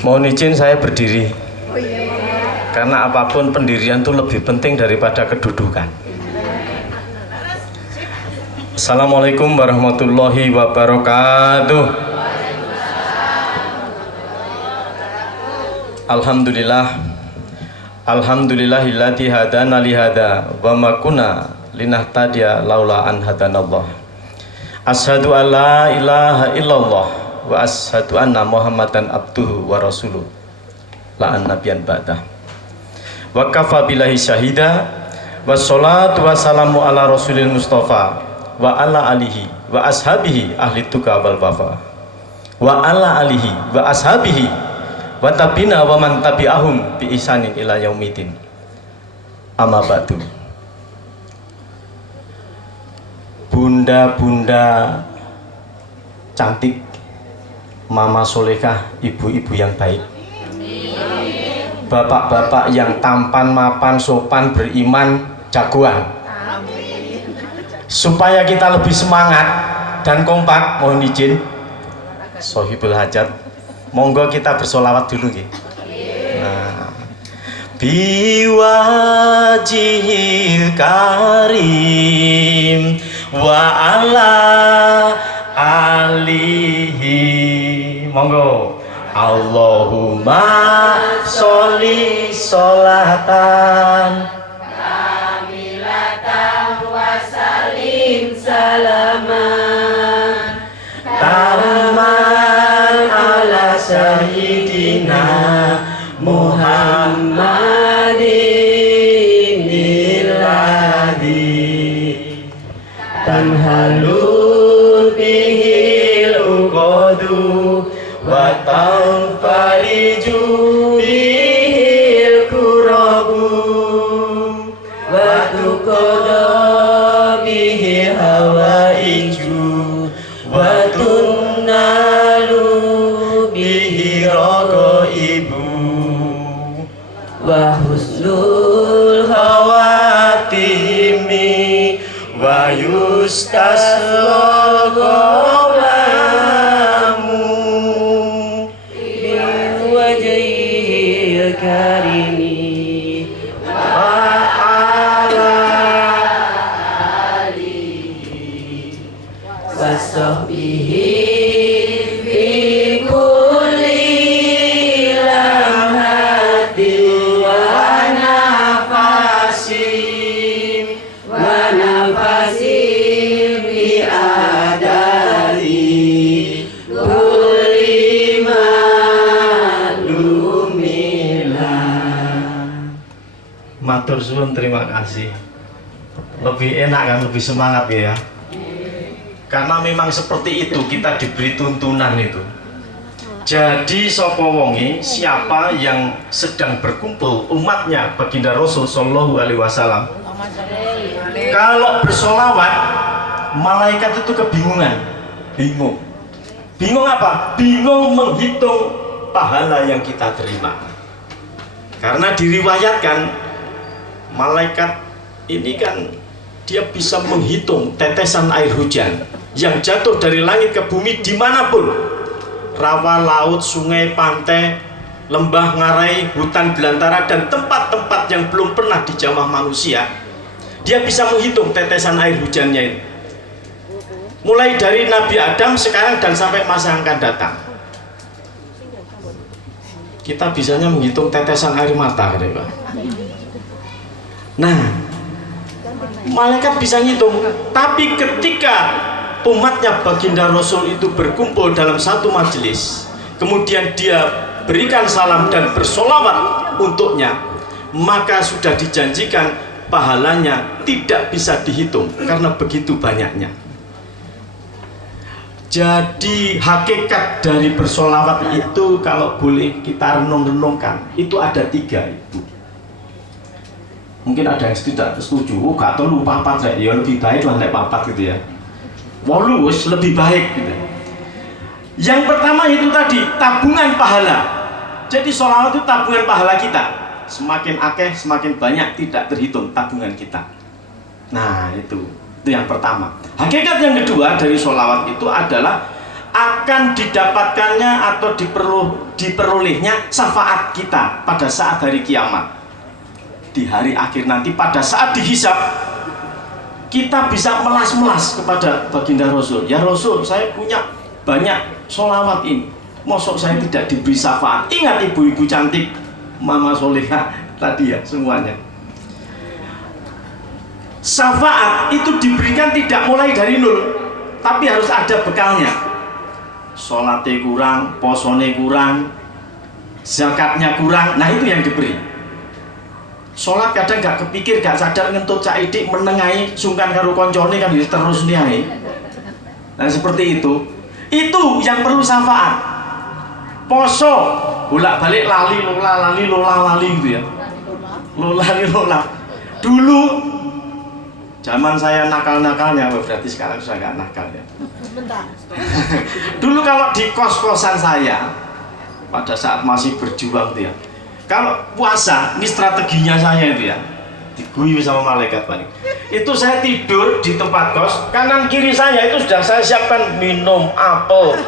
Mohon izin saya berdiri. Karena apapun pendirian itu lebih penting daripada kedudukan. Assalamualaikum warahmatullahi wabarakatuh. Alhamdulillah. Alhamdulillahilladzi hadana li hada wa ma kunna linahtadiya laula an hadanallah. Asyhadu an la ilaha illallah wa asyhadu anna Muhammadan abduhu wa rasuluh. La an nabiyyan ba'dah. Wa kafa billahi syahida wassalatu wassalamu ala rasulil mustafa wa ala alihi wa ashabihi ahli tuqa wal wafa wa ala alihi wa ashabihi wa tabina wa man tabi'ahum bi ihsanin ila yaumidin. Amma ba'du. Bunda-bunda cantik, mama solehah, ibu-ibu yang baik, bapak-bapak yang tampan, mapan, sopan, beriman, jagoan. Supaya kita lebih semangat dan kompak, mohon izin sohibul hajat, monggo kita bersolawat dulu gitu. Nah, biwajihil karim wa ala alihi, monggo. Allahumma sholli sholatan kamilatan wa salim salaman taman ala sayyidina Muhammadin illadhi tanhalul bihil uqadu wa tanfariju bihil kurabu wa tuqada bihi hawaiju wa tunnalu bihi raqaibu wa husnul khawatimi wa yustasqa karimi wa ala alihi wa sahbihi fi kulli lamhatin wa nafasin bi adali kulli matur suwun, terima kasih. Lebih enak kan, lebih semangat ya. Karena memang seperti itu kita diberi tuntunan itu. Jadi sapa wonge, siapa yang sedang berkumpul umatnya baginda Rasul sallallahu alaihi wasallam, kalau bersolawat, malaikat itu kebingungan, bingung apa? Bingung menghitung pahala yang kita terima. Karena diriwayatkan malaikat ini kan dia bisa menghitung tetesan air hujan yang jatuh dari langit ke bumi dimanapun, rawa, laut, sungai, pantai, lembah, ngarai, hutan belantara, dan tempat-tempat yang belum pernah dijamah manusia. Dia bisa menghitung tetesan air hujannya itu, mulai dari Nabi Adam sekarang dan sampai masa yang akan datang. Kita bisanya menghitung tetesan air mata, Pak. Nah, malaikat bisa ngitung, tapi ketika umatnya baginda Rasul itu berkumpul dalam satu majelis, kemudian dia berikan salam dan bersolawat untuknya, maka sudah dijanjikan pahalanya tidak bisa dihitung karena begitu banyaknya. Jadi hakikat dari bersolawat itu kalau boleh kita renung-renungkan, itu ada 3 itu. Mungkin ada yang tidak setuju, gak tahu lupa 4 ya lebih baik lah naik 4 gitu ya. Walus lebih baik gitu. Yang pertama itu tadi tabungan pahala. Jadi sholawat itu tabungan pahala kita. Semakin akeh, semakin banyak, tidak terhitung tabungan kita. Nah itu yang pertama. Hakikat yang kedua dari sholawat itu adalah akan didapatkannya atau diperolehnya syafaat kita pada saat hari kiamat. Di hari akhir nanti pada saat dihisab, kita bisa melas-melas kepada baginda Rasul. Ya Rasul, saya punya banyak sholawat ini, mosok saya tidak diberi syafaat. Ingat ibu-ibu cantik Mama Soleha tadi ya, semuanya. Syafaat itu diberikan tidak mulai dari nol, tapi harus ada bekalnya. Sholatnya kurang, posone kurang, zakatnya kurang, nah itu yang diberi. Sholat kadang gak kepikir, gak sadar ngentut caidik menengahi sungkan karo koncone kan terus niai. Nah seperti itu yang perlu syafaat. Poso bolak-balik lali lola gitu ya. Lola. Dulu zaman saya nakal-nakalnya, berarti sekarang sudah nggak nakal ya. Dulu kalau di kos-kosan saya pada saat masih berjuang tuh ya, kalau puasa ini strateginya saya itu ya, diguyur sama malaikat paling. Itu saya tidur di tempat kos, kanan kiri saya itu sudah saya siapkan minum apel,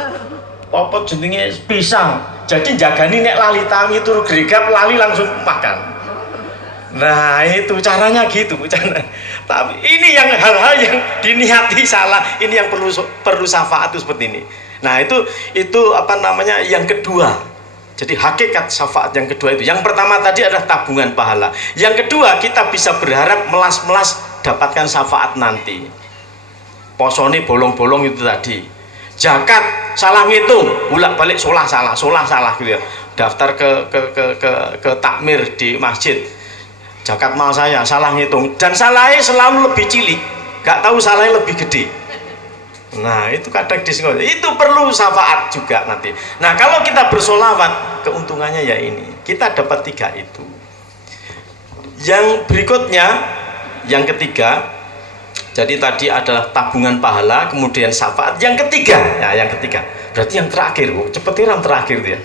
apa jenenge pisang. Jadi jagani nek lali tangi turu gregap lali langsung makan. Nah itu caranya gitu, tapi ini yang hal-hal yang diniati salah, ini yang perlu syafaat itu seperti ini. Nah itu apa namanya yang kedua. Jadi hakikat syafaat yang kedua itu. Yang pertama tadi adalah tabungan pahala. Yang kedua kita bisa berharap melas-melas dapatkan syafaat nanti. Posone bolong-bolong itu tadi. Zakat salah ngitung, bolak-balik salah gitu ya. Daftar ke takmir di masjid. Zakat mal saya salah ngitung, dan salahnya selalu lebih cilik, gak tahu salahnya lebih gede. Nah itu kadang disinggung, itu perlu syafaat juga nanti. Nah kalau kita bersolawat, keuntungannya ya ini, kita dapat 3 itu. Yang berikutnya, yang ketiga, jadi tadi adalah tabungan pahala, kemudian syafaat. Yang ketiga, berarti yang terakhir, cepet tiram terakhir dia.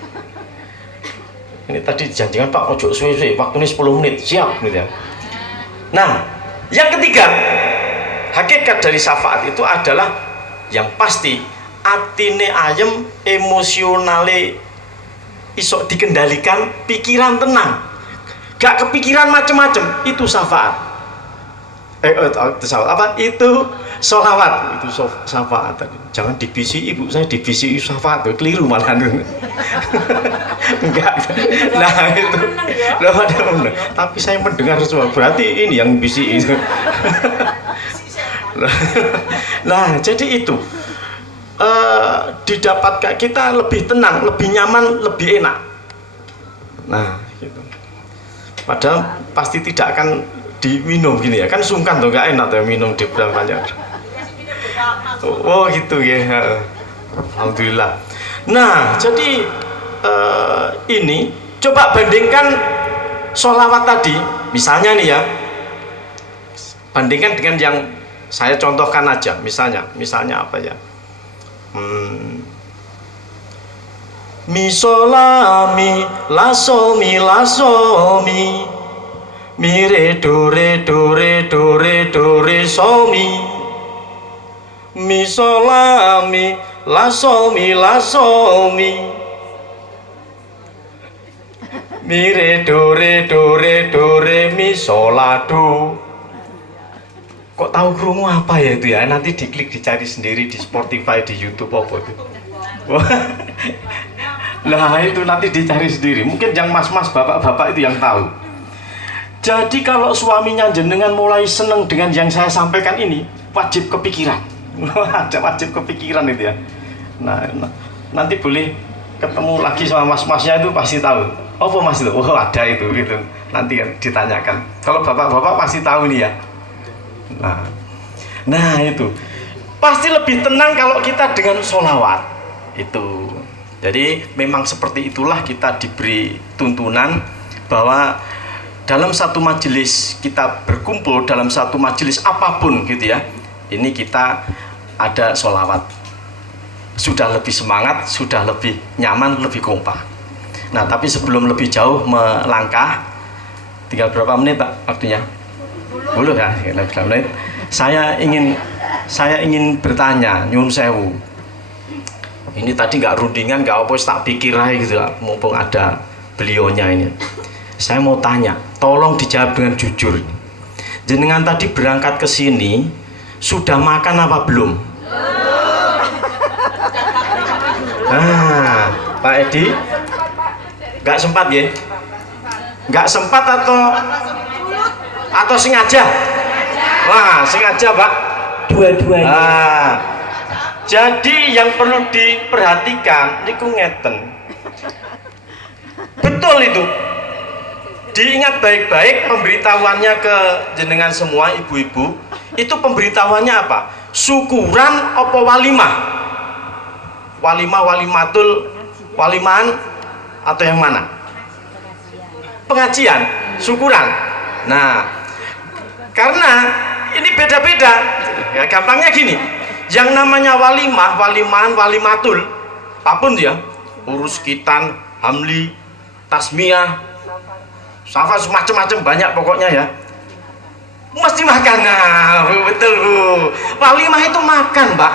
Ini tadi dijanjikan Pak ojo suwe-suwe, waktunya 10 menit, siap gitu ya. Nah, yang ketiga, hakikat dari syafaat itu adalah yang pasti atine ayem, emosionale iso dikendalikan, pikiran tenang, gak kepikiran macem-macem, itu syafaat. Itu sholawat, itu syafaat tadi. Jangan dibisi ibu saya, dibisi syafaat, keliru malah. Enggak. Nah itu tapi saya mendengar semua, berarti ini yang bisi itu. Nah jadi itu didapatkan, kita lebih tenang, lebih nyaman, lebih enak. Nah gitu. Padahal pasti tidak akan diminum gini ya, kan sungkan tuh, gak enak tuh minum di bulan panjang. Oh gitu ya, alhamdulillah. Nah jadi ini coba bandingkan sholawat tadi, misalnya nih ya, bandingkan dengan yang saya contohkan aja, misalnya apa ya, mi solami lasomi mi re do re somi, mi solami lasomi mi re do re mi solado. Kok tahu krungu apa ya itu ya? Nanti diklik, dicari sendiri di Spotify, di YouTube apa itu. Nah itu nanti dicari sendiri. Mungkin yang mas-mas, bapak-bapak itu yang tahu. Jadi kalau suaminya jenengan mulai seneng dengan yang saya sampaikan ini, wajib kepikiran. Wajib kepikiran itu ya. Nah nanti boleh ketemu lagi sama mas-masnya itu pasti tahu. Oh mas itu, oh ada itu gitu. Nanti ditanyakan. Kalau bapak-bapak pasti tahu nih ya. Nah itu pasti lebih tenang kalau kita dengan sholawat itu. Jadi memang seperti itulah kita diberi tuntunan bahwa dalam satu majelis kita berkumpul, dalam satu majelis apapun gitu ya, ini kita ada sholawat, sudah lebih semangat, sudah lebih nyaman, lebih kompak. Nah tapi sebelum lebih jauh melangkah, tinggal berapa menit Pak waktunya? 10 ya, 15 menit. Saya ingin bertanya, nyun sewu. Ini tadi nggak rundingan, nggak apa, tak pikir aja gitu lah, mumpung ada beliaunya ini. Saya mau tanya, tolong dijawab dengan jujur. Jenengan tadi berangkat ke sini sudah makan apa belum? Nah, Pak Edi, nggak sempat ya? Nggak sempat atau sengaja? Wah, sengaja Pak. Dua-duanya. Nah, jadi yang perlu diperhatikan niku ngeten. Betul itu. Diingat baik-baik pemberitahuannya ke jenengan semua ibu-ibu. Itu pemberitahuannya apa? Syukuran apa walimah? Walimah, walimatul, waliman atau yang mana? Pengajian, syukuran. Nah, karena ini beda-beda. Ya, gampangnya gini. Yang namanya walimah, waliman, walimatul, apapun ya, urus kitan, hamli, tasmiyah, safar, macam-macam banyak pokoknya ya. Mesti makan. Nah, betul Bu. Walimah itu makan, Pak.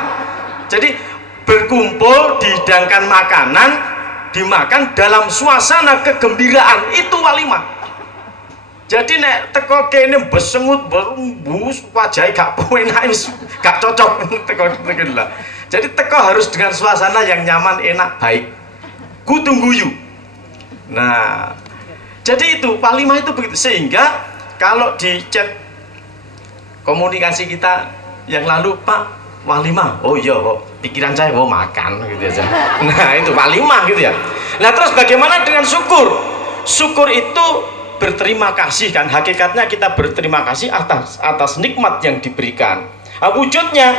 Jadi berkumpul, dihidangkan makanan, dimakan dalam suasana kegembiraan, itu walimah. Jadi nek teko kene besengut berembus wajahe gak enak, gak cocok teko lah. Jadi teko harus dengan suasana yang nyaman, enak, baik. Kudu guyu. Nah, jadi itu walimah itu begitu, sehingga kalau di chat komunikasi kita yang lalu, Pak, walimah. Oh iya, kok pikiran saya mau makan gitu aja. Nah, itu walimah gitu ya. Nah, terus bagaimana dengan syukur? Syukur itu berterima kasih kan, hakikatnya kita berterima kasih atas nikmat yang diberikan. Nah, wujudnya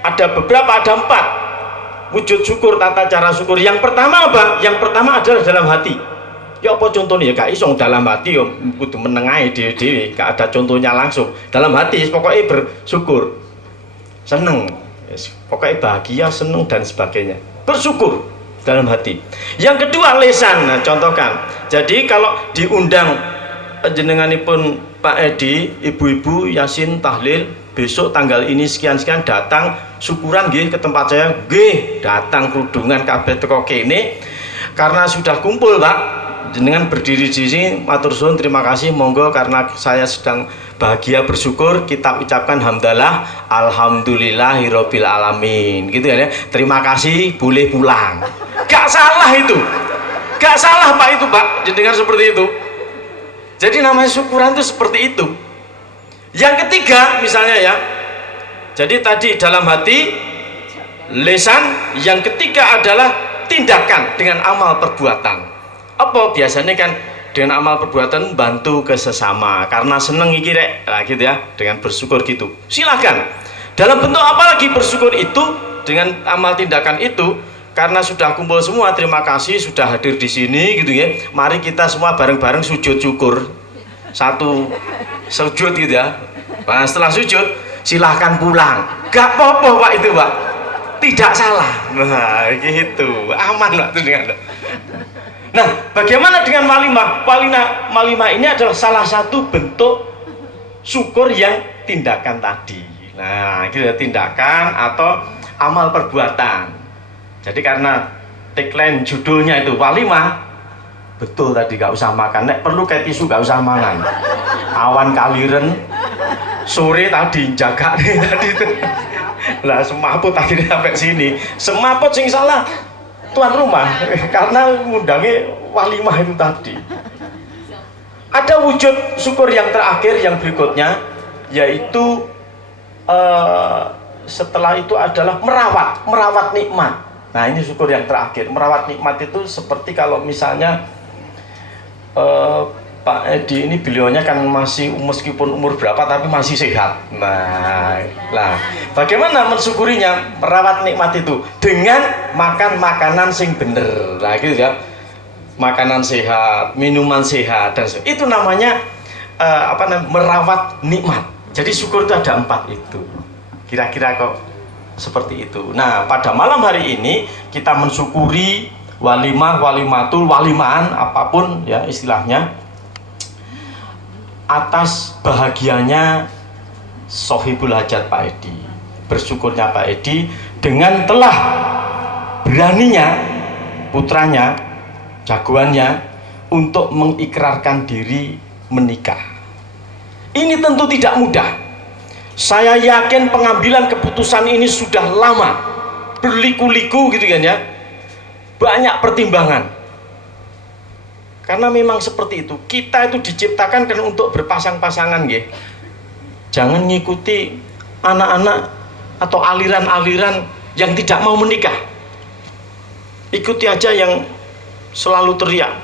ada beberapa, ada 4 wujud syukur, tata cara syukur. Yang pertama apa? Yang pertama adalah dalam hati. Ya apa contohnya? Ya gak isong dalam hati, ya kudu menengahi dewe-dewe, gak ada contohnya langsung. Dalam hati pokoknya bersyukur, seneng, pokoknya bahagia, seneng dan sebagainya. Bersyukur dalam hati. Yang kedua lesan. Nah, contohkan. Jadi kalau diundang jenenganipun Pak Edi, ibu-ibu Yasin tahlil besok tanggal ini sekian-sekian datang syukuran nggih ke tempat saya, nggih datang kerudungan kabeh teko kene karena sudah kumpul Pak. Jenengan berdiri di sini matur suwun, terima kasih, monggo karena saya sedang bahagia bersyukur kita ucapkan hamdalah alhamdulillahirabbil alamin gitu ya. Terima kasih, boleh pulang. Gak salah itu. Gak salah Pak itu Pak, jenengan seperti itu. Jadi namanya syukuran itu seperti itu. Yang ketiga misalnya ya, jadi tadi dalam hati, lesan. Yang ketiga adalah tindakan dengan amal perbuatan. Apa biasanya kan dengan amal perbuatan bantu ke sesama karena seneng iki rek, nah, gitu ya, dengan bersyukur gitu. Silakan. Dalam bentuk apa lagi bersyukur itu? Dengan amal tindakan itu. Karena sudah kumpul semua, terima kasih sudah hadir di sini gitu ya. Mari kita semua bareng-bareng sujud syukur. Satu sujud gitu ya. Nah, setelah sujud silahkan pulang. Gak apa-apa Pak itu Pak. Tidak salah. Nah, gitu. Aman Pak itu dengan. Nah, bagaimana dengan walimah? Walimah ini adalah salah satu bentuk syukur yang tindakan tadi. Nah, gitu ya, tindakan atau amal perbuatan. Jadi karena tagline judulnya itu walimah, betul tadi gak usah makan. Nek perlu kayak tisu gak usah makan. Awan kaliren, sore tadi jaga nih tadi itu. Lah semaput akhirnya sampai sini. Semaput sing salah tuan rumah karena ngundangnya walimah itu tadi. Ada wujud syukur yang terakhir yang berikutnya, yaitu setelah itu adalah merawat nikmat. Nah, ini syukur yang terakhir. Merawat nikmat itu seperti kalau misalnya Pak Edi ini beliaunya kan masih meskipun umur berapa tapi masih sehat. Nah, bagaimana mensyukurinya? Merawat nikmat itu dengan makan makanan sing bener. Nah, gitu ya. Makanan sehat, minuman sehat dan itu namanya merawat nikmat. Jadi syukur itu ada 4 itu. Kira-kira kok seperti itu. Nah, pada malam hari ini kita mensyukuri walimah, walimatul, walimaan, apapun ya istilahnya, atas bahagianya sohibul hajat Pak Edi. Bersyukurnya Pak Edi dengan telah beraninya putranya, jagoannya untuk mengikrarkan diri menikah. Ini tentu tidak mudah. Saya yakin pengambilan keputusan ini sudah lama, berliku-liku gitu kan ya, banyak pertimbangan. Karena memang seperti itu, kita itu diciptakan kan untuk berpasang-pasangan nggih. Jangan ngikuti anak-anak atau aliran-aliran yang tidak mau menikah. Ikuti aja yang selalu teriak,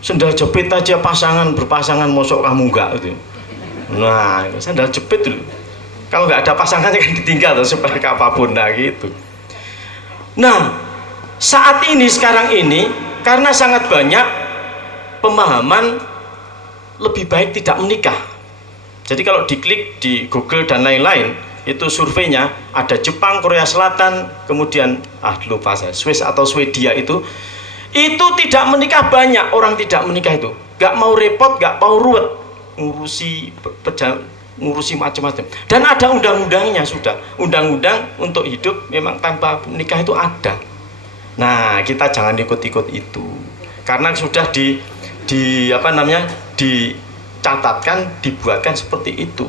sendal jepit aja pasangan berpasangan, mosok kamu enggak gitu. Nah, sendal jepit dulu. Kalau nggak ada pasangannya kan ditinggal tuh, supaya apapun, nah gitu. Nah, saat ini sekarang ini karena sangat banyak pemahaman lebih baik tidak menikah. Jadi kalau diklik di Google dan lain-lain, itu surveinya ada Jepang, Korea Selatan, kemudian lupa saya, Swiss atau Swedia itu tidak menikah. Banyak orang tidak menikah itu, nggak mau repot, nggak mau ruwet, ngurusi macam-macam. Dan ada undang-undangnya, sudah undang-undang untuk hidup memang tanpa menikah itu ada. Nah, kita jangan ikut-ikut itu, karena sudah dicatatkan, dibuatkan seperti itu.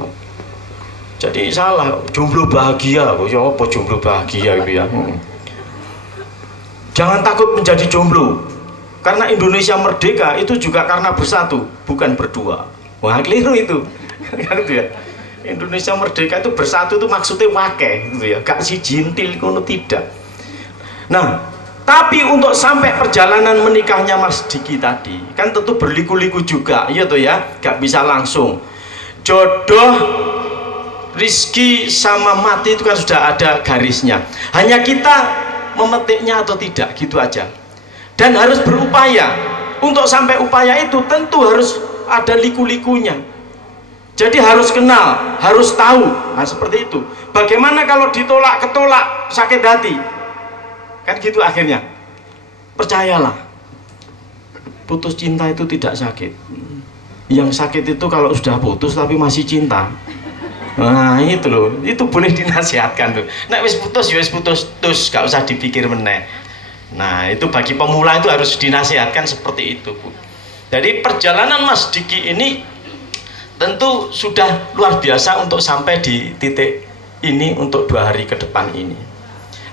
Jadi salah, jomblo bahagia, ya apa jomblo bahagia gitu ya. Jangan takut menjadi jomblo, karena Indonesia merdeka itu juga karena bersatu, bukan berdua. Wah, keliru itu. Kan gitu ya. Indonesia merdeka itu bersatu itu maksudnya wakeh gitu ya, gak si jintil kono tidak. Nah, tapi untuk sampai perjalanan menikahnya Mas Diki tadi kan tentu berliku-liku juga, iya tuh ya, gak bisa langsung. Jodoh, rizki sama mati itu kan sudah ada garisnya, hanya kita memetiknya atau tidak, gitu aja. Dan harus berupaya. Untuk sampai upaya itu tentu harus ada liku-likunya. Jadi harus kenal, harus tahu. Nah seperti itu. Bagaimana kalau ditolak, ketolak, sakit hati, kan gitu akhirnya. Percayalah, putus cinta itu tidak sakit. Yang sakit itu kalau sudah putus tapi masih cinta. Nah itu loh, itu boleh dinasihatkan tuh. Nek wis putus ya wis putus, terus gak usah dipikir meneh. Nah itu bagi pemula itu harus dinasihatkan seperti itu, Bu. Jadi perjalanan Mas Diki ini tentu sudah luar biasa untuk sampai di titik ini untuk 2 hari ke depan ini.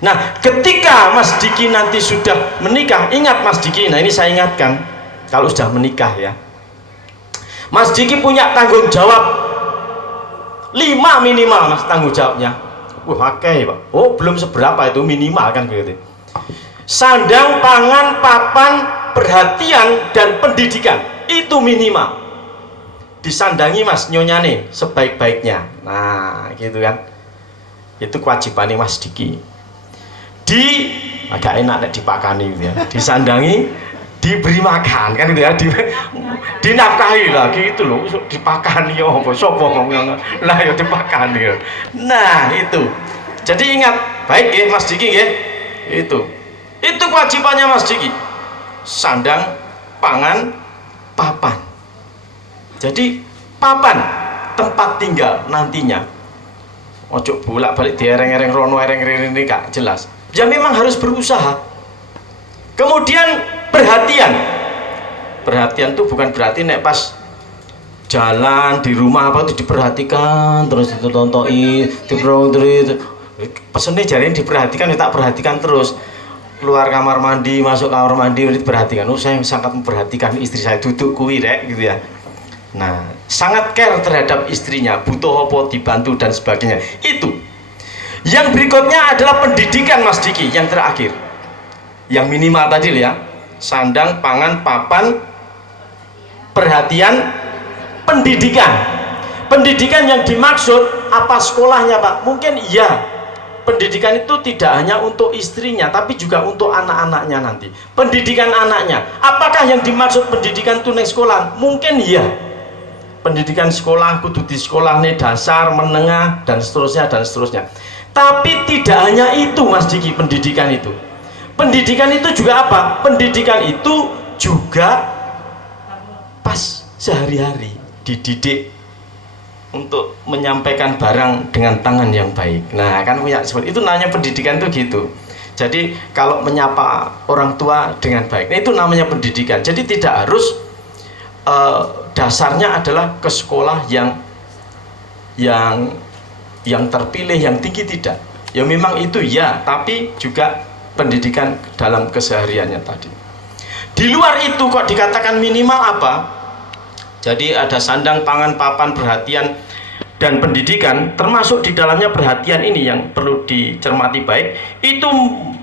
Nah ketika Mas Diki nanti sudah menikah, ingat Mas Diki, nah ini saya ingatkan, kalau sudah menikah ya, Mas Diki punya tanggung jawab 5 minimal, Mas, tanggung jawabnya. Wah, oke, Pak. Oh, belum seberapa itu minimal kan begitu. Sandang, pangan, papan, perhatian dan pendidikan itu minimal. Disandangi Mas nyonyane sebaik-baiknya. Nah, gitu kan. Itu kewajibannya Mas Diki. Agak enak nek dipakani gitu ya. Disandangi, diberi makan kan gitu ya, dinafkahi lah gitu loh, dipakani ya apa sapa ngomong lah ya dipakani ya. Nah itu, jadi ingat baik ya Mas Diki ya, itu kewajibannya Mas Diki, sandang, pangan, papan. Jadi papan tempat tinggal nantinya, ojo bolak-balik diereng-ereng rono ereng-ereng ini gak jelas ya, memang harus berusaha. Kemudian perhatian tuh bukan berarti nek pas jalan di rumah apa itu diperhatikan terus, ditontonin, pesennya jadinya diperhatikan, ya tak perhatikan terus. Keluar kamar mandi, masuk kamar mandi diperhatikan. Oh saya sangat memperhatikan istri saya, duduk kuwi rek gitu ya. Nah sangat care terhadap istrinya, butuh apa dibantu dan sebagainya. Itu yang berikutnya adalah pendidikan Mas Diki, yang terakhir, yang minimal tadi ya, sandang, pangan, papan, perhatian, pendidikan. Pendidikan yang dimaksud apa sekolahnya Pak? Mungkin iya, pendidikan itu tidak hanya untuk istrinya tapi juga untuk anak-anaknya nanti. Pendidikan anaknya, apakah yang dimaksud pendidikan itu ning sekolah? Mungkin iya, pendidikan sekolah kudu di sekolah nih dasar, menengah dan seterusnya. Tapi tidak hanya itu Mas Diki, pendidikan itu juga apa? Pendidikan itu juga pas sehari-hari dididik untuk menyampaikan barang dengan tangan yang baik. Nah kan punya seperti itu, namanya pendidikan tuh gitu. Jadi kalau menyapa orang tua dengan baik, nah, itu namanya pendidikan. Jadi tidak harus dasarnya adalah ke sekolah yang terpilih, yang tinggi, tidak. Ya memang itu ya, tapi juga pendidikan dalam kesehariannya tadi. Di luar itu kok dikatakan minimal apa? Jadi ada sandang, pangan, papan, perhatian, dan pendidikan, termasuk di dalamnya perhatian ini yang perlu dicermati baik. Itu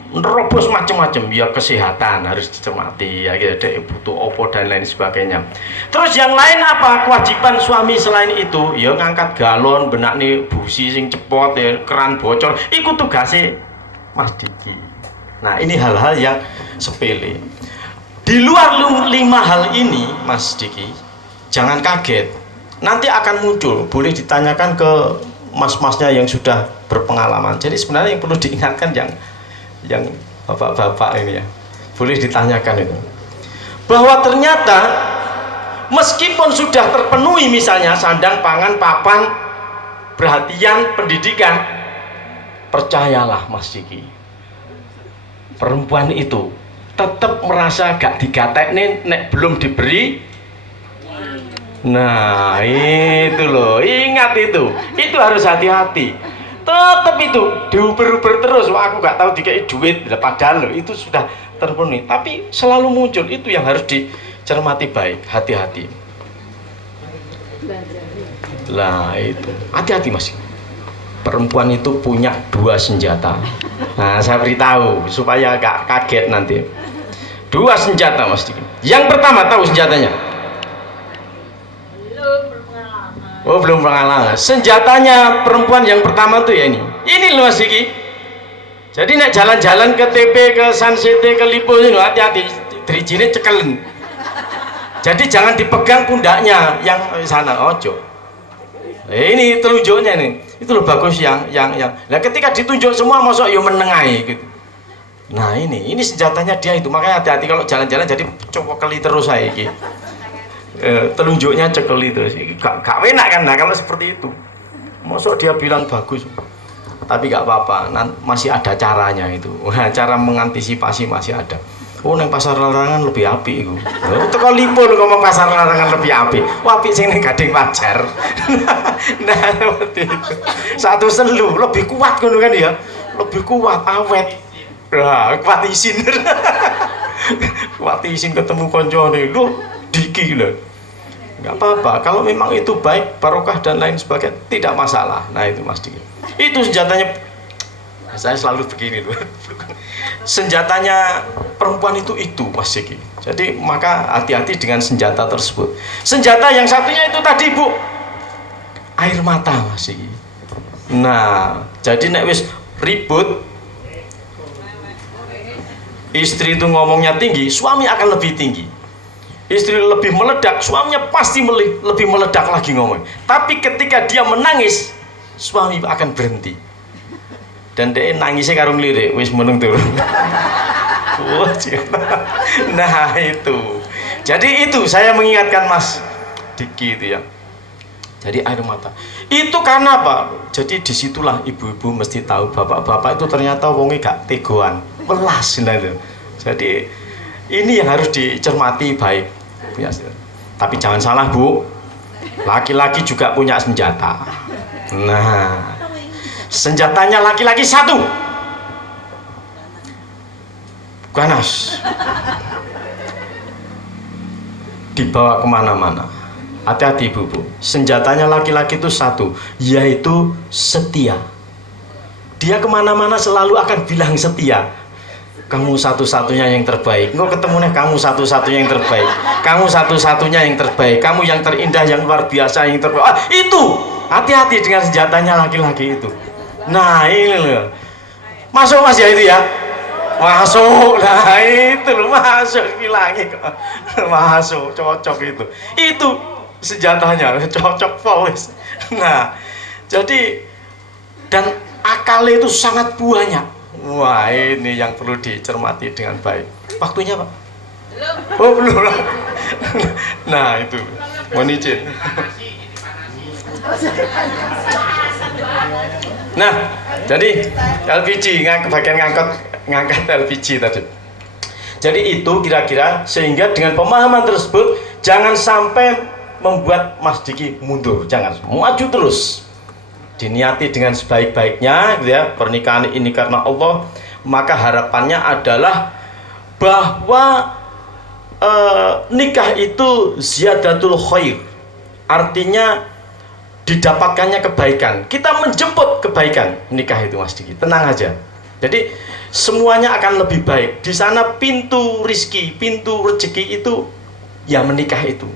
nerobos macam-macam, ya kesehatan harus dicermati, ya ada butuh opo dan lain sebagainya. Terus yang lain apa? Kewajiban suami selain itu, ya ngangkat galon, benak nih busi sing cepot, ya keran bocor, ikut tugasnya Mas Diki. Nah ini hal-hal yang sepele. Di luar 5 hal ini Mas Diki, jangan kaget, nanti akan muncul, boleh ditanyakan ke mas-masnya yang sudah berpengalaman. Jadi sebenarnya yang perlu diingatkan yang bapak-bapak ini ya, boleh ditanyakan itu, bahwa ternyata meskipun sudah terpenuhi misalnya sandang, pangan, papan, perhatian, pendidikan, percayalah Mas Diki, perempuan itu tetap merasa gak digatekne nek belum diberi. Nah itu loh, ingat itu harus hati-hati. Tetap itu diuber-uber terus. Wah, aku gak tahu dikasih duit, padahal loh itu sudah terpenuhi, tapi selalu muncul. Itu yang harus dicermati baik, hati-hati. Lah itu, hati-hati Mas. Perempuan itu punya 2 senjata. Nah saya beritahu supaya gak kaget nanti. 2 senjata Mas Diki. Yang pertama, tahu senjatanya? Oh belum pengalaman. Senjatanya perempuan yang pertama tuh ya ini loh Mas Diki. Jadi nek jalan-jalan ke TP, ke Sansete, ke Lipo ini hati-hati, drijine cekelen. Jadi jangan dipegang pundaknya yang sana, ojo. Ini telunjuknya nih, itu loh bagus yang. Nah ketika ditunjuk semua masuk yo menengahi gitu. Nah ini senjatanya dia itu, makanya hati-hati kalau jalan-jalan jadi cokeli terus saya iki. Telunjuknya cekeli terus, gak enak kan? Nah kalau seperti itu, masuk dia bilang bagus, tapi gak apa-apa, masih ada caranya itu. Nah, cara mengantisipasi masih ada. Oh neng pasar larangan lebih api itu. Itu kalau Lipo ngomong pasar larangan lebih api. Wah api sing ning Gading Pajar. Nah seperti itu. Satu selu lebih kuat kan ya, lebih kuat, awet. Nah, kuat isin. Kuat isin ketemu koncone lu Diki lho. Nggak apa-apa, kalau memang itu baik, barokah dan lain sebagainya, tidak masalah. Nah itu Mas Diki, itu senjatanya. Saya selalu begini loh. Senjatanya perempuan itu Mas Diki. Jadi maka hati-hati dengan senjata tersebut. Senjata yang satunya itu tadi Bu, air mata Mas Diki. Nah jadi nek wis ribut, istri itu ngomongnya tinggi, suami akan lebih tinggi. Istri lebih meledak, suaminya pasti lebih meledak lagi ngomong. Tapi ketika dia menangis, suami akan berhenti. Dan dia nangisnya karo ngelirik, wis meneng turun. Nah itu. Jadi itu saya mengingatkan Mas Diki itu ya. Jadi air mata. Itu karena apa? Jadi disitulah ibu-ibu mesti tahu, bapak-bapak itu ternyata wongnya gak tegoan, welas gitu. Jadi ini yang harus dicermati baik. Tapi jangan salah Bu, laki-laki juga punya senjata. Nah senjatanya laki-laki satu, ganas, dibawa kemana-mana. Hati-hati Bu, senjatanya laki-laki itu satu, yaitu setia. Dia kemana-mana selalu akan bilang setia. Kamu satu-satunya yang terbaik. Engkau ketemu nih, kamu satu-satunya yang terbaik. Kamu satu-satunya yang terbaik. Kamu yang terindah, yang luar biasa, yang terbaik. Itu hati-hati dengan senjatanya laki-laki itu. Nah ini loh, masuk Mas ya itu ya, masuk. Nah itu loh, masuk hilangi, masuk, cocok itu senjatanya, cocok polis. Nah jadi dan akalnya itu sangat banyak. Wah ini yang perlu dicermati dengan baik. Waktunya Pak? Oh belum. Nah itu, mohon izin. Nah jadi LPG bagian ngangkut ngangkat LPG tadi. Jadi itu kira-kira, sehingga dengan pemahaman tersebut jangan sampai membuat Mas Diki mundur, jangan, maju terus. Diniati dengan sebaik-baiknya gitu ya, pernikahan ini karena Allah, maka harapannya adalah bahwa nikah itu ziyadatul khair, artinya didapatkannya kebaikan. Kita menjemput kebaikan nikah itu, Mas Diki, tenang aja. Jadi semuanya akan lebih baik. Di sana pintu rizki, pintu rezeki itu ya menikah itu.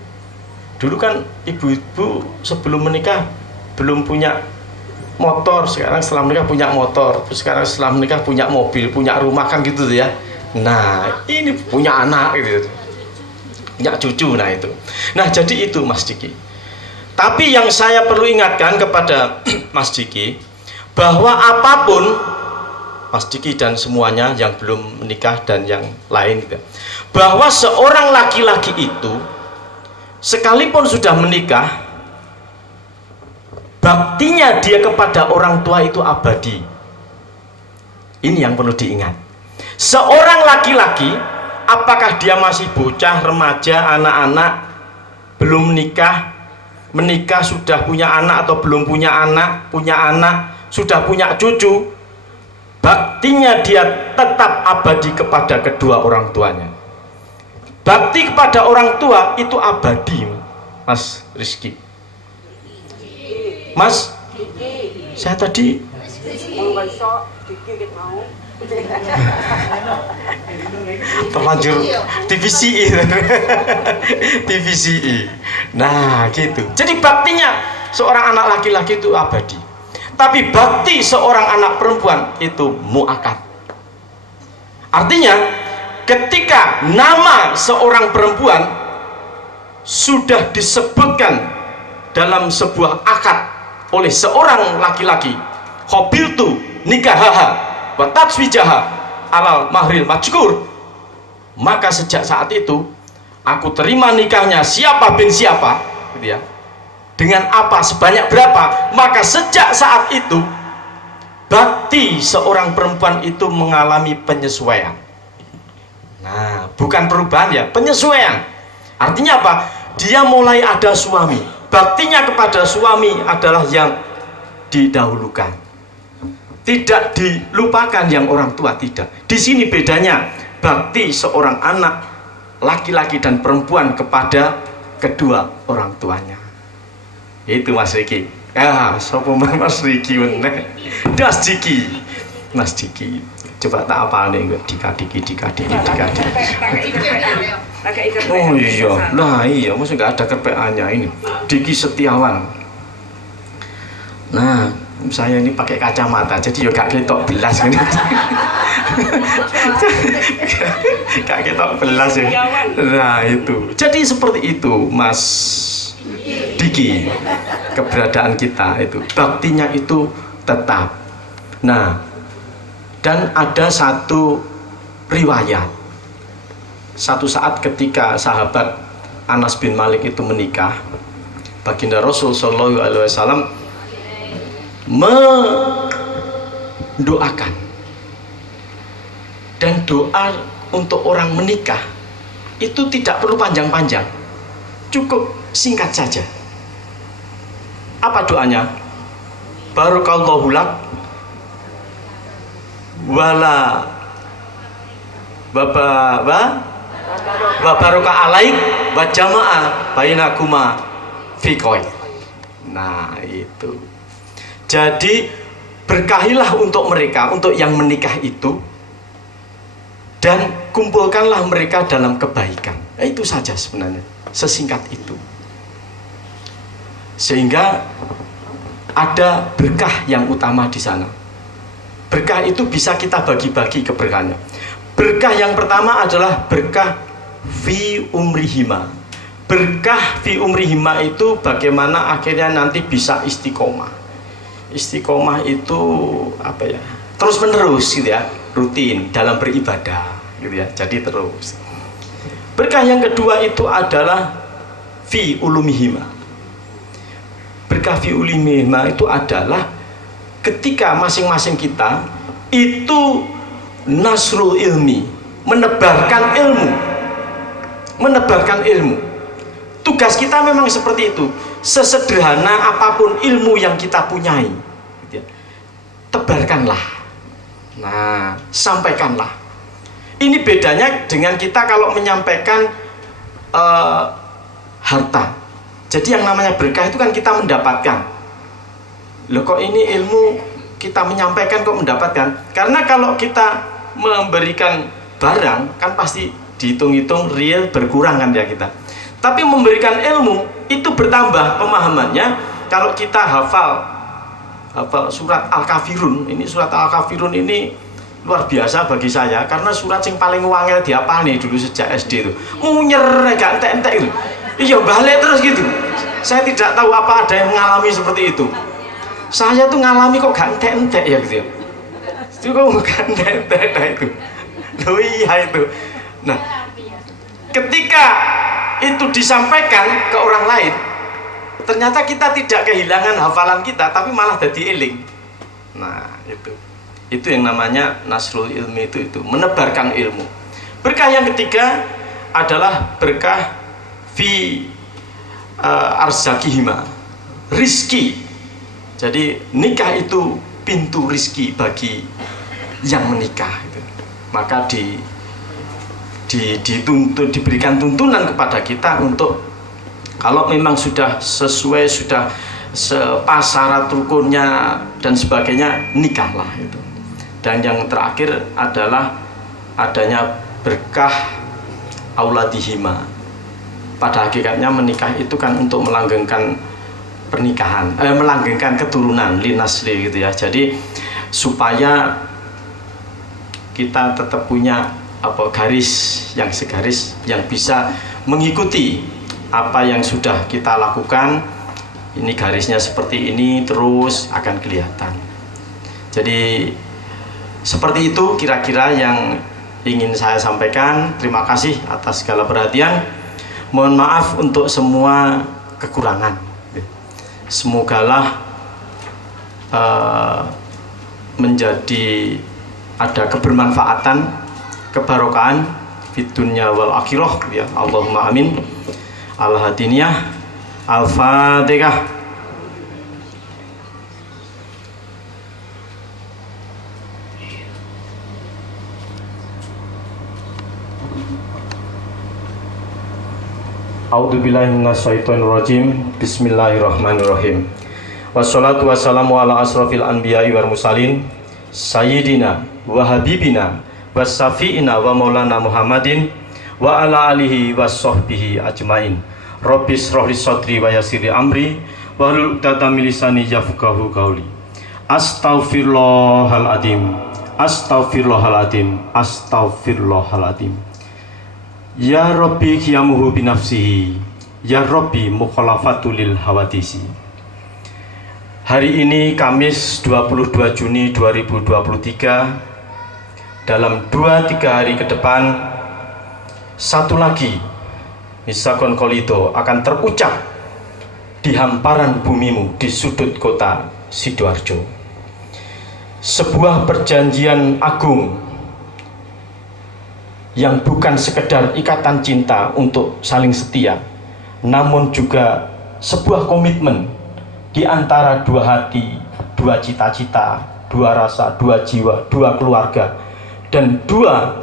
Dulu kan ibu-ibu sebelum menikah belum punya motor, sekarang setelah menikah punya motor, terus sekarang setelah menikah punya mobil, punya rumah, kan gitu ya. Nah ini punya anak gitu, punya cucu, nah itu. Nah jadi itu Mas Diki. Tapi yang saya perlu ingatkan kepada Mas Diki, bahwa apapun Mas Diki dan semuanya yang belum menikah dan yang lain gitu, bahwa seorang laki-laki itu sekalipun sudah menikah, baktinya dia kepada orang tua itu abadi. Ini yang perlu diingat. Seorang laki-laki, apakah dia masih bocah, remaja, anak-anak, belum menikah, menikah, sudah punya anak atau belum punya anak, sudah punya cucu, baktinya dia tetap abadi kepada kedua orang tuanya. Bakti kepada orang tua itu abadi, Mas Rizky. Mas, saya tadi terlanjur TVCI. TVCI. Nah gitu. Jadi baktinya seorang anak laki-laki itu abadi, tapi bakti seorang anak perempuan itu muakkad. Artinya ketika nama seorang perempuan sudah disebutkan dalam sebuah akad oleh seorang laki-laki, khobiltu nikahaha wa tatswijaha alal mahril majkur, maka sejak saat itu aku terima nikahnya siapa bin siapa gitu ya, dengan apa, sebanyak berapa, maka sejak saat itu bakti seorang perempuan itu mengalami penyesuaian. Nah bukan perubahan ya, penyesuaian. Artinya apa? Dia mulai ada suami, baktinya kepada suami adalah yang didahulukan, tidak dilupakan yang orang tua, tidak. Di sini bedanya bakti seorang anak laki-laki dan perempuan kepada kedua orang tuanya. Itu Mas Riki. Sopo Mas Riki meneh. Mas Diki. Coba tak apa nih, dika-diki. Oh iya, nah iya, masa nggak ada kerpeannya ini. Diki Setiawan. Nah, saya ini pakai kacamata, jadi ya gak ketok belas ini. Gak ketok belas ya. Nah itu, jadi seperti itu Mas Diki, keberadaan kita itu, baktinya itu tetap. Nah, dan ada satu riwayat, satu saat ketika sahabat Anas bin Malik itu menikah, baginda Rasul Shallallahu Alaihi Wasallam mendoakan, dan doa untuk orang menikah itu tidak perlu panjang-panjang, cukup singkat saja. Apa doanya? Barakallahu lak wala wa baraka alaik wa jama'a bainakuma fi qaid. Nah itu, jadi berkahilah untuk mereka, untuk yang menikah itu, dan kumpulkanlah mereka dalam kebaikan. Itu saja sebenarnya, sesingkat itu, sehingga ada berkah yang utama di sana. Berkah itu bisa kita bagi-bagi keberkahannya. Berkah yang pertama adalah berkah fi umrihima. Berkah fi umrihima itu bagaimana akhirnya nanti bisa istiqomah. Istiqomah itu apa ya? Terus menerus gitu ya, rutin dalam beribadah gitu ya. Jadi terus. Berkah yang kedua itu adalah fi ulumihima. Berkah fi ulumihima itu adalah ketika masing-masing kita itu nasrul ilmi, menebarkan ilmu. Menebarkan ilmu. Tugas kita memang seperti itu. Sesederhana apapun ilmu yang kita punyai, gitu ya, tebarkanlah. Nah, sampaikanlah. Ini bedanya dengan kita kalau menyampaikan harta. Jadi yang namanya berkah itu kan kita mendapatkan. Loh, kok ini ilmu kita menyampaikan kok mendapatkan? Karena kalau kita memberikan barang kan pasti dihitung-hitung real berkurang kan ya kita. Tapi memberikan ilmu itu bertambah pemahamannya. Kalau kita hafal surat Al-Kafirun, ini surat Al-Kafirun ini luar biasa bagi saya karena surat yang paling wangel diapalne dulu sejak SD itu. Munyer gak entek-entek itu. Iya balik terus gitu. Saya tidak tahu apa ada yang mengalami seperti itu. Saya tuh ngalami kok gak entek-entek ya gitu ya. Itu kok gak entek-entek itu. Loh iya itu. Nah, ketika itu disampaikan ke orang lain, ternyata kita tidak kehilangan hafalan kita, tapi malah jadi eling. Nah, itu yang namanya nasrul ilmi, itu menebarkan ilmu. Berkah yang ketiga adalah berkah fi arzakihima, rizki. Jadi nikah itu pintu rizki bagi yang menikah. Maka diberikan tuntunan kepada kita untuk kalau memang sudah sesuai, sudah syarat rukunnya dan sebagainya, nikahlah itu. Dan yang terakhir adalah adanya berkah auladihima. Pada hakikatnya menikah itu kan untuk melanggengkan pernikahan, melanggengkan keturunan linasli gitu ya. Jadi supaya kita tetap punya garis yang segaris yang bisa mengikuti apa yang sudah kita lakukan. Ini garisnya seperti ini, terus akan kelihatan. Jadi seperti itu kira-kira yang ingin saya sampaikan. Terima kasih atas segala perhatian. Mohon maaf untuk semua kekurangan. Semogalah menjadi ada kebermanfaatan, kebarokahan fid dunya wal akhirah ya. Allahumma amin. Al-Hadiniyah, Al-Fatihah. A'udzubillahi minasyaitonirrajim. Bismillahirrahmanirrahim. Wassalatu wassalamu ala asrofil anbiya'i wal mursalin sayyidina wa habibina wa syafi'ina wa maulana Muhammadin wa ala alihi wa sahbihi ajmain. Rabbis rohli sodri wa yasiri amri wa hlul 'uqdatam min lisani yafqahu qawli. Astaghfirullahaladzim, astaghfirullahaladzim, astaghfirullahaladzim. Ya Rabbi qiyamuhu binafsihi, ya Rabbi mukhalafatul lil hawadisi. Hari ini Kamis 22 Juni 2023, dalam 2-3 hari ke depan satu lagi Misakon Kolito akan terucap di hamparan bumimu di sudut kota Sidoarjo. Sebuah perjanjian agung yang bukan sekedar ikatan cinta untuk saling setia, namun juga sebuah komitmen di antara dua hati, dua cita-cita, dua rasa, dua jiwa, dua keluarga, dan dua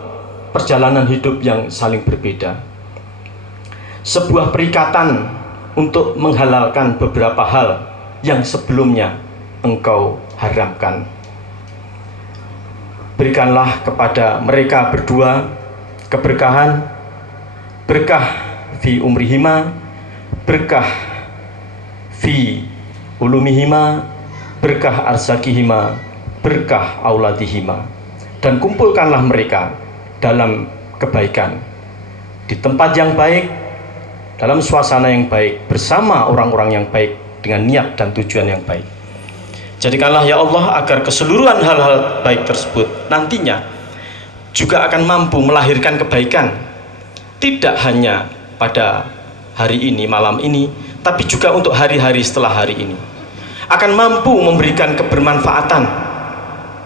perjalanan hidup yang saling berbeda. Sebuah perikatan untuk menghalalkan beberapa hal yang sebelumnya engkau haramkan. Berikanlah kepada mereka berdua keberkahan, berkah fi umrihima, berkah fi ulumihima, berkah arzakihima, berkah auladihima, dan kumpulkanlah mereka dalam kebaikan, di tempat yang baik, dalam suasana yang baik, bersama orang-orang yang baik, dengan niat dan tujuan yang baik. Jadikanlah ya Allah agar keseluruhan hal-hal baik tersebut nantinya juga akan mampu melahirkan kebaikan, tidak hanya pada hari ini, malam ini, tapi juga untuk hari-hari setelah hari ini. Akan mampu memberikan kebermanfaatan,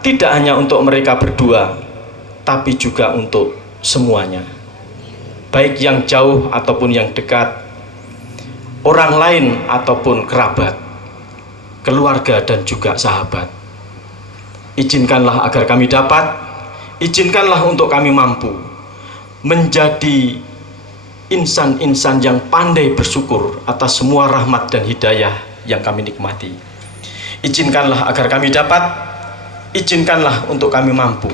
tidak hanya untuk mereka berdua, tapi juga untuk semuanya, baik yang jauh ataupun yang dekat, orang lain ataupun kerabat, keluarga dan juga sahabat. Izinkanlah agar kami dapat, izinkanlah untuk kami mampu menjadi insan-insan yang pandai bersyukur atas semua rahmat dan hidayah yang kami nikmati. Izinkanlah agar kami dapat, izinkanlah untuk kami mampu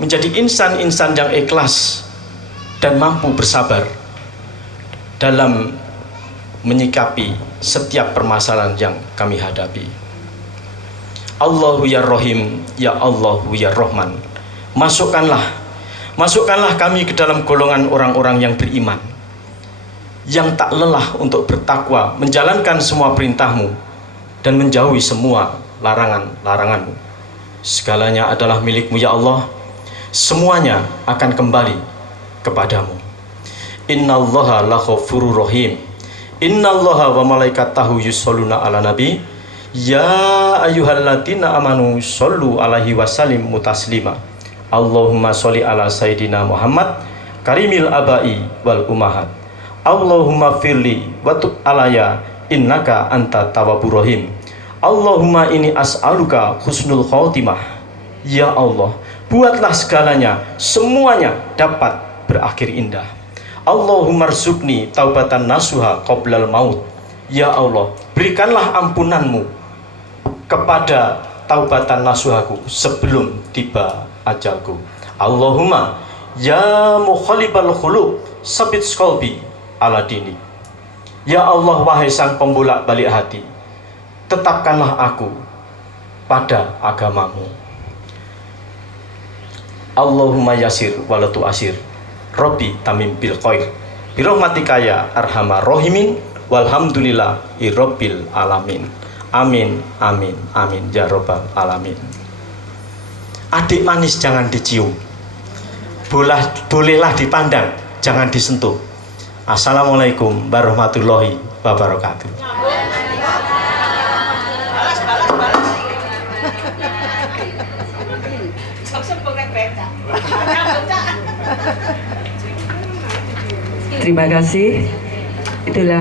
menjadi insan-insan yang ikhlas dan mampu bersabar dalam menyikapi setiap permasalahan yang kami hadapi. Allahu ya Rahim, ya Allahu ya Rahman. Masukkanlah kami ke dalam golongan orang-orang yang beriman, yang tak lelah untuk bertakwa, menjalankan semua perintah-Mu dan menjauhi semua larangan-larangan-Mu. Segalanya adalah milik-Mu ya Allah, semuanya akan kembali kepadamu. Innallaha laghafurur rahim. Innallaha wa malaikatahu yusholluna ala nabi. Ya ayyuhalladzina amanu shollu alaihi wasallimu taslima. Allahumma sholli ala sayyidina Muhammad karimil abai wal ummahat. Allahumma firli wa tub alaya innaka anta tawwabur rahim. Allahumma inni as'aluka husnul khotimah. Ya Allah, buatlah segalanya, semuanya dapat berakhir indah. Allahumma rzuqni taubatan nasuha qoblal maut. Ya Allah, berikanlah ampunanmu kepada taubatan nasuhaku sebelum tiba ajalku. Allahumma ya mukhalibal khuluq sabit qalbi ala dini. Ya Allah, wahai sang pembolak balik hati, tetapkanlah aku pada agamamu. Allahumma yasir walatu asir Robbi tamim bil khair birahmatika ya arhamar rahimin walhamdulillahi rabbil alamin. Amin amin amin ya rabbal alamin. Adik manis jangan dicium, bolehlah dipandang, jangan disentuh. Assalamualaikum warahmatullahi wabarakatuh. Terima kasih. Itulah